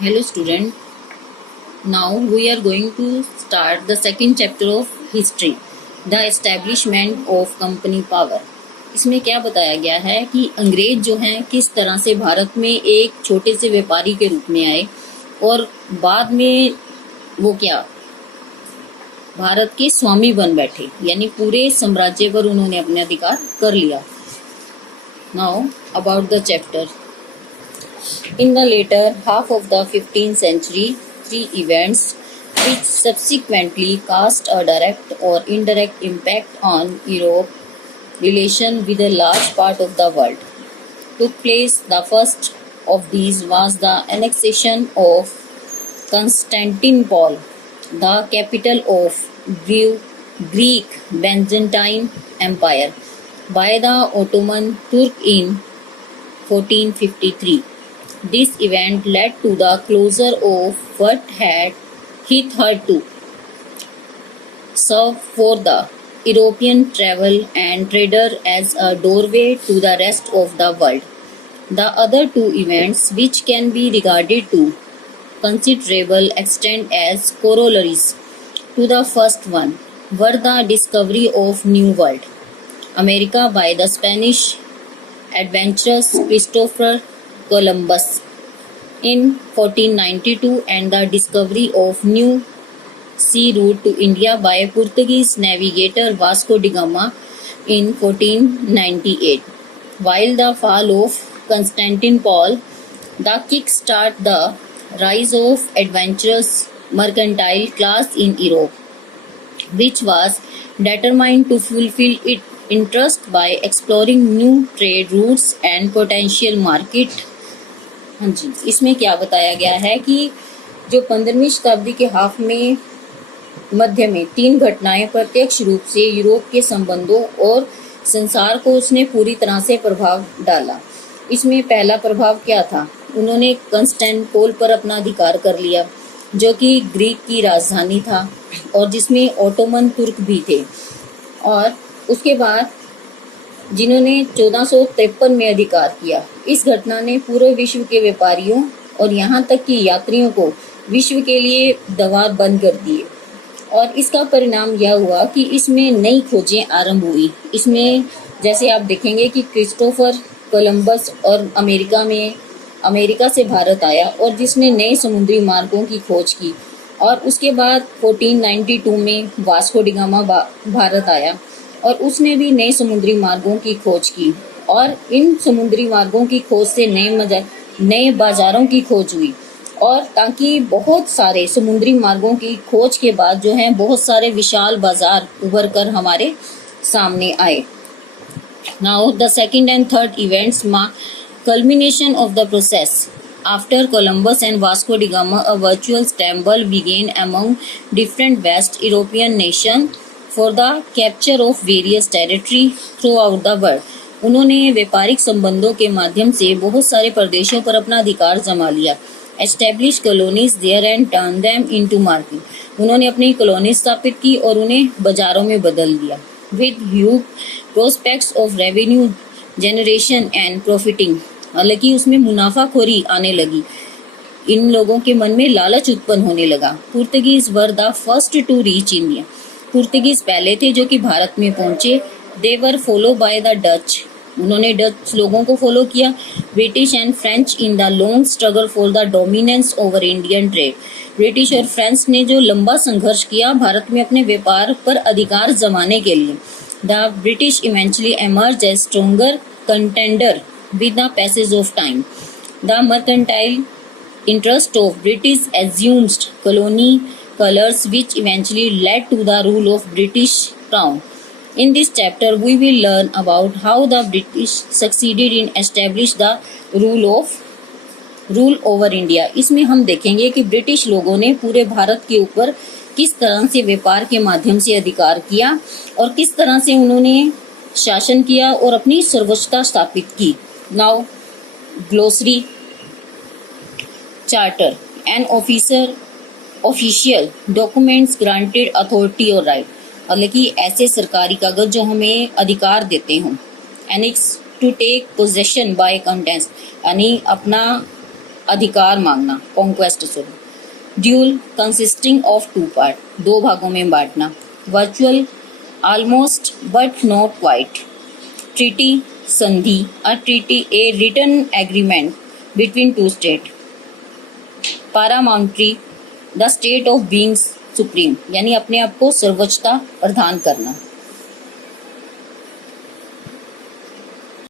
Hello student, now we are going to start the second chapter of history, the establishment of company power. इसमें क्या बताया गया है कि अंग्रेज जो हैं किस तरह से भारत में एक छोटे से व्यापारी के रूप में आए और बाद में वो क्या भारत के स्वामी बन बैठे, यानी पूरे साम्राज्य पर उन्होंने अपने अधिकार कर लिया. Now about the chapter. In the later half of the 15th century, three events which subsequently cast a direct or indirect impact on Europe's relation with a large part of the world took place. The first of these was the annexation of Constantinople, the capital of Greek Byzantine Empire, by the Ottoman Turk in 1453. This event led to the closure of what had hitherto served for the European travel and trader as a doorway to the rest of the world. The other two events, which can be regarded to considerable extent as corollaries to the first one, were the discovery of New World, America, by the Spanish adventurous Christopher Columbus in 1492 and the discovery of new sea route to India by Portuguese navigator Vasco da Gama in 1498. While the fall of Constantinople, the kick-start the rise of adventurous mercantile class in Europe, which was determined to fulfill its interest by exploring new trade routes and potential market. हाँ जी, इसमें क्या बताया गया है कि जो 15वीं शताब्दी के हाफ में मध्य में तीन घटनाएं प्रत्यक्ष रूप से यूरोप के संबंधों और संसार को उसने पूरी तरह से प्रभाव डाला. इसमें पहला प्रभाव क्या था? उन्होंने कंस्टेंटिनोपल पर अपना अधिकार कर लिया, जो कि ग्रीक की राजधानी था और जिसमें ओटोमन तुर्क भी थे. और उसके बाद जिन्होंने 1453 में अधिकार किया. इस घटना ने पूरे विश्व के व्यापारियों और यहाँ तक कि यात्रियों को विश्व के लिए द्वार बंद कर दिए. और इसका परिणाम यह हुआ कि इसमें नई खोजें आरंभ हुई. इसमें जैसे आप देखेंगे कि क्रिस्टोफर कोलंबस और अमेरिका से भारत आया और जिसने नए समुद्री मार्गों की खोज की. और उसके बाद 1492 में वास्को डी गामा भारत आया और उसने भी नए समुद्री मार्गों की खोज की. और इन समुद्री मार्गों की खोज से नए बाजारों की खोज हुई. और ताकि बहुत सारे समुद्री मार्गों की खोज के बाद जो है बहुत सारे विशाल बाजार उभर कर हमारे सामने आए. Now the second and third events culmination of the process. After Columbus and Vasco da Gama, a virtual scramble began among different West European nations for the capture of various territory throughout the world. उन्होंने व्यापारिक संबंधों के माध्यम से बहुत सारे प्रदेशों पर अपना अधिकार जमा लिया. Establish colonies there and turn them into market. उन्होंने अपनी कॉलोनी स्थापित की और उन्हें बाजारों में बदल दिया. With huge prospects of revenue generation and profiting. हालांकि उसमें मुनाफाखोरी आने लगी. इन लोगों के मन में लालच उत्पन्न होने लगा. Portuguese were the first to reach India. Portuguese पहले थे जो कि भारत में पहुंचे. They were follow by the Dutch. उन्होंने डच लोगों को फॉलो किया. British and French in the long struggle for the dominance over Indian trade. British और फ्रेंच ने जो लंबा संघर्ष किया भारत में अपने व्यापार पर अधिकार जमाने के लिए. The British eventually emerge as stronger contender with the passage of time. The mercantile interest of British assumed colony colors, which eventually led to the rule of British Crown. In this chapter, we will learn about how the British succeeded in establish the rule over India. इसमें हम देखेंगे कि British लोगों ने पूरे भारत के ऊपर किस तरह से व्यापार के माध्यम से अधिकार किया और किस तरह से उन्होंने शासन किया और अपनी सर्वोच्चता स्थापित की. Now, glossary. Charter. An official documents granted authority or right. हालांकि ऐसे सरकारी कागज जो हमें अधिकार देते हों. Annex to take possession by contents, यानी अपना अधिकार मांगना, conquest sorry. Dual consisting of two part, दो भागों में बांटना। Virtual almost but not quite. Treaty संधि, a treaty a written agreement between two state. Paramountcy, the state of being supreme, यानी अपने आप को सर्वोच्चता प्रदान करना।